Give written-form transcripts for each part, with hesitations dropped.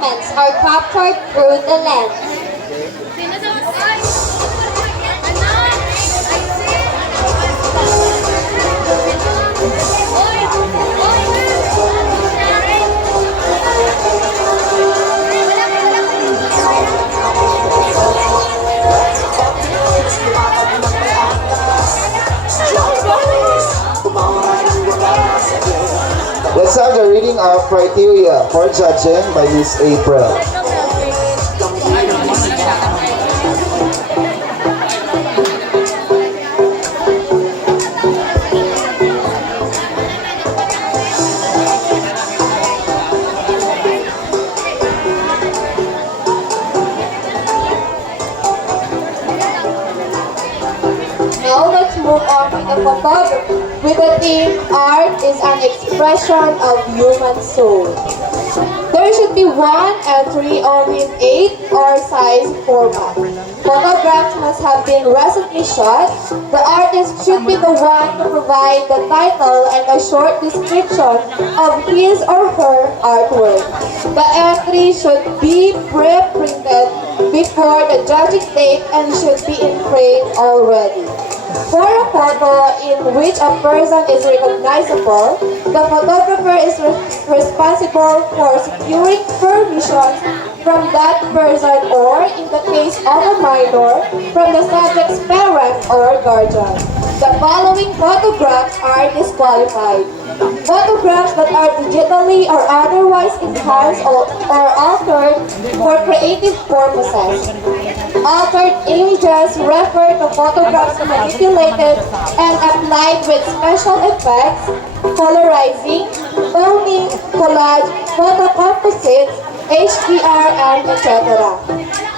moments are captured through the lens. Let's have the reading of criteria for judging by Miss April. Now let's move on with the photography. With the theme, art is an expression of human soul. There should be one entry only in 8 or size format. Photographs must have been recently shot. The artist should be the one to provide the title and a short description of his or her artwork. The entry should be pre-printed before the judging date and should be in frame already. For a photo in which a person is recognizable, the photographer is responsible for securing permissions from that person or, in the case of a minor, from the subject's parent or guardian. The following photographs are disqualified. Photographs that are digitally or otherwise enhanced or altered for creative purposes. Altered images refer to photographs manipulated and applied with special effects, colorizing, toning, collage, photo composites, HDR, and etc.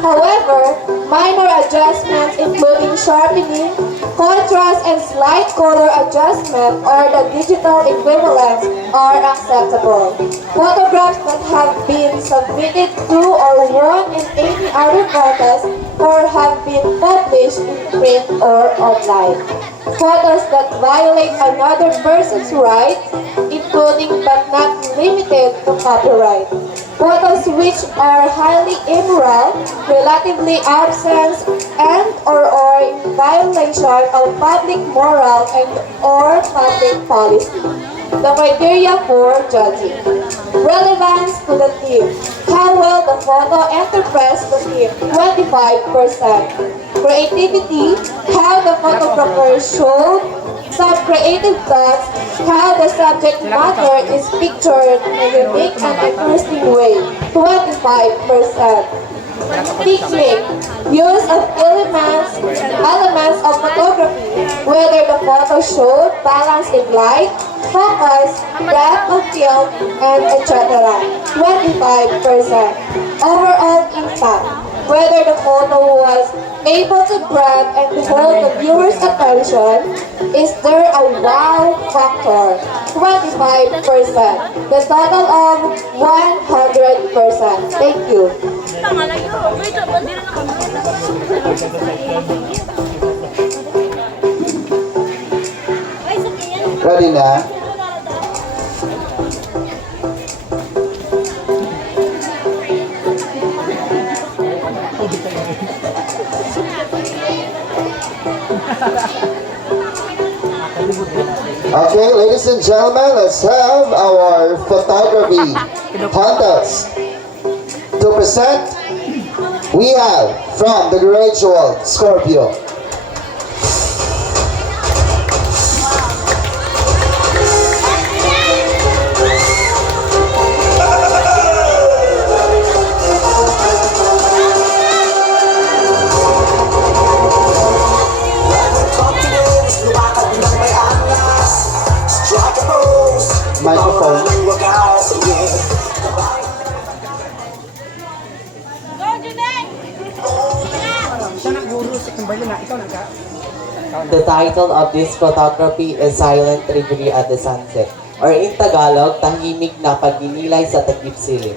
However, minor adjustments including sharpening, contrast, and slight color adjustment or the digital equivalents are acceptable. Photographs that have been submitted to or won in any other contest or have been published in print or online. Photos that violate another person's rights, including but not limited to copyright. Photos which are highly immoral, relatively absent, and or in violation of public moral and or public policy. The criteria for judging. Relevance to the theme. How well the photo interprets the theme, 25%. Creativity, how the photographer showed some creative thoughts, how the subject matter is pictured in a unique and interesting way, 25%. Technique, use of elements of photography, whether the photo showed balance in light, focus, depth of field, and etc. 25%. Overall impact, whether the photo was able to grab and hold the viewer's attention, is there a wow factor? 25%. The total of 100%. Thank you. Ready na? Okay, ladies and gentlemen, let's have our photography contest. To present, we have from the graduate Scorpio. Microphone. The title of this photography is Silent Reverie at the Sunset, or in Tagalog, Tahimik na Pagninilay sa Takip-Silim.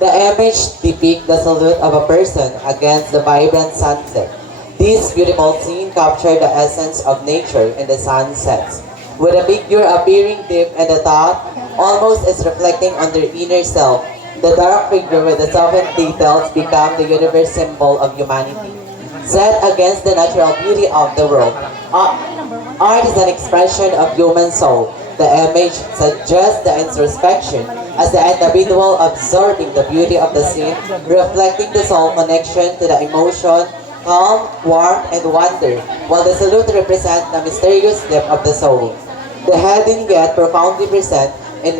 The image depicts the salute of a person against the vibrant sunset. This beautiful scene captured the essence of nature in the sunsets, with a figure appearing deep in the thought, almost as reflecting on their inner self. The dark figure with the softened details become the universe symbol of humanity. Set against the natural beauty of the world, art is an expression of human soul. The image suggests the introspection as the individual absorbing the beauty of the scene, reflecting the soul connection to the emotion, calm, warmth, and wonder, while the salute represents the mysterious depth of the soul. The hidden yet profoundly present in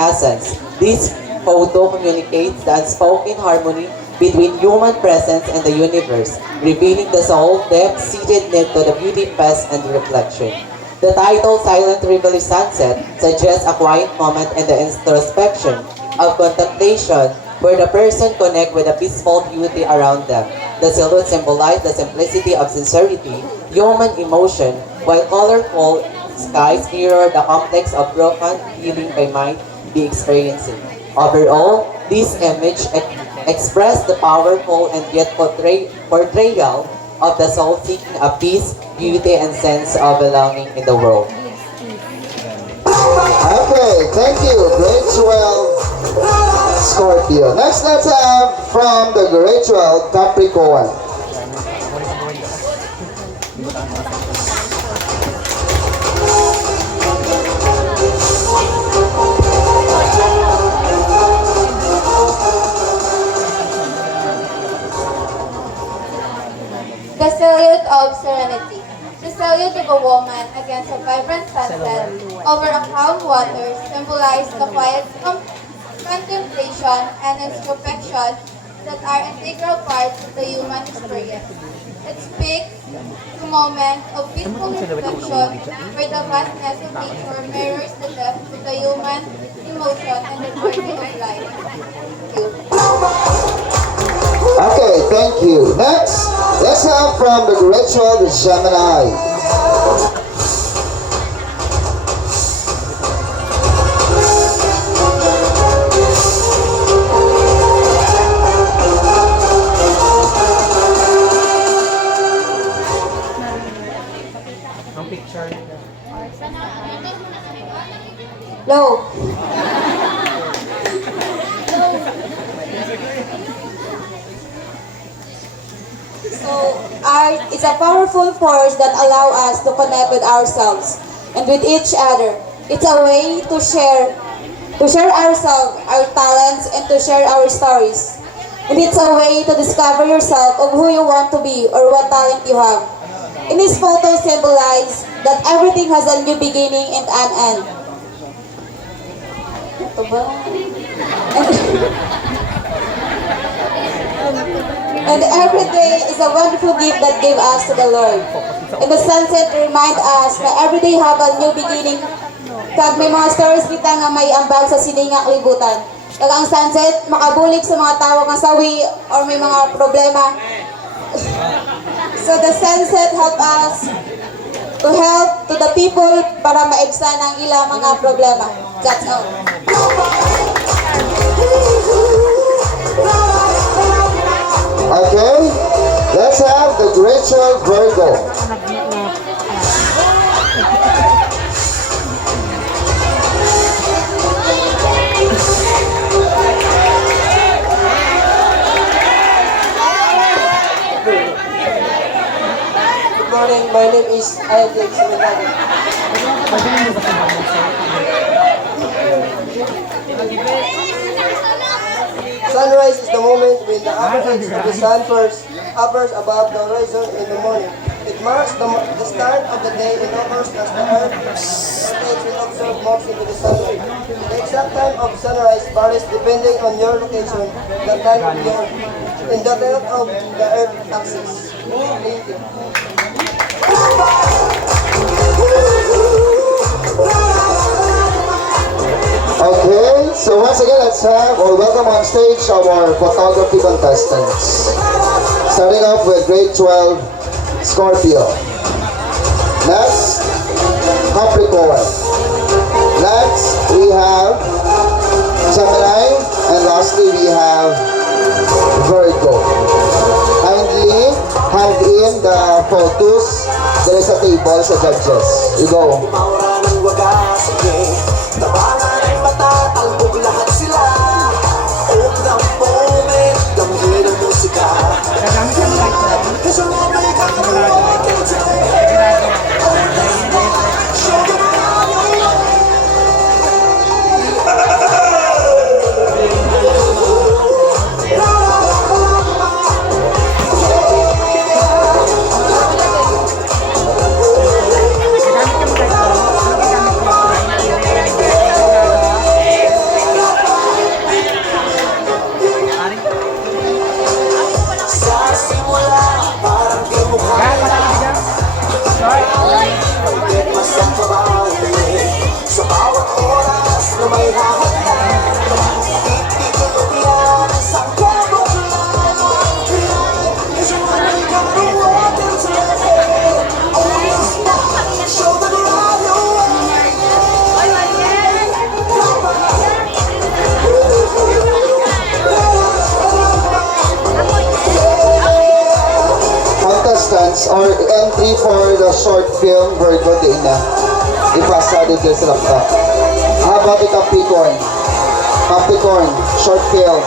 essence. This photo communicates the unspoken harmony between human presence and the universe, revealing the soul depth-seated need to the beauty, peace, and reflection. The title Silent River Sunset suggests a quiet moment and the introspection of contemplation where the person connects with the peaceful beauty around them. The silhouette symbolizes the simplicity of sincerity, human emotion, while colorful skies mirror the complex of profound healing by mind be experiencing. Overall, this image express the powerful and yet portrayal of the soul seeking a peace, beauty, and sense of belonging in the world. Okay, thank you. Grade 12, Scorpio. Next, let's have from the grade 12, Capricorn. The Salute of Serenity. The salute of a woman against a vibrant sunset over a calm water symbolizes the quiet contemplation and introspection that are integral parts of the human experience. It speaks to moments of peaceful reflection where the vastness of nature mirrors the depth of the human emotion and the journey of life. Thank you. Okay, thank you. Next, let's have from the grade 12, the Gemini. Low. So, art is a powerful force that allows us to connect with ourselves and with each other. It's a way to share ourselves, our talents, and to share our stories. And it's a way to discover yourself of who you want to be or what talent you have. And this photo symbolize that everything has a new beginning and an end. Ito ba? And every day is a wonderful gift that gave us to the Lord. And the sunset remind us na every day have a new beginning. Kag may mga stories kita nga may ambag sa siningak libutan. Kag ang sunset, makabulig sa mga tao nga sawi or may mga problema. So the sunset help us to help to the people para maibsan ang ilang mga problema. That's all. Okay, let's have the grade 12, Virgo. Good morning, my name is Alex Milano. Sunrise is the moment when the upper edge of the sun first appears above the horizon in the morning. It marks the start of the day and offers as the earth rotates and observe moves into the sunlight. The exact time of sunrise varies depending on your location, the time of your, and the tilt of the earth axis. Thank you. Okay, so once again, let's have or welcome on stage our photography contestants. Starting off with grade 12, Scorpio. Next, Capricorn. Next, we have Gemini. And lastly, we have Virgo. Kindly hand in the photos. There is a table sa judges. You go. Maura ng wagas, sige. Tabangan ay matatalbog lahat sila. or entry for the short film Virgo de Ina. Ipasado dito sa laptop. How about the Capricorn? Capricorn, short film.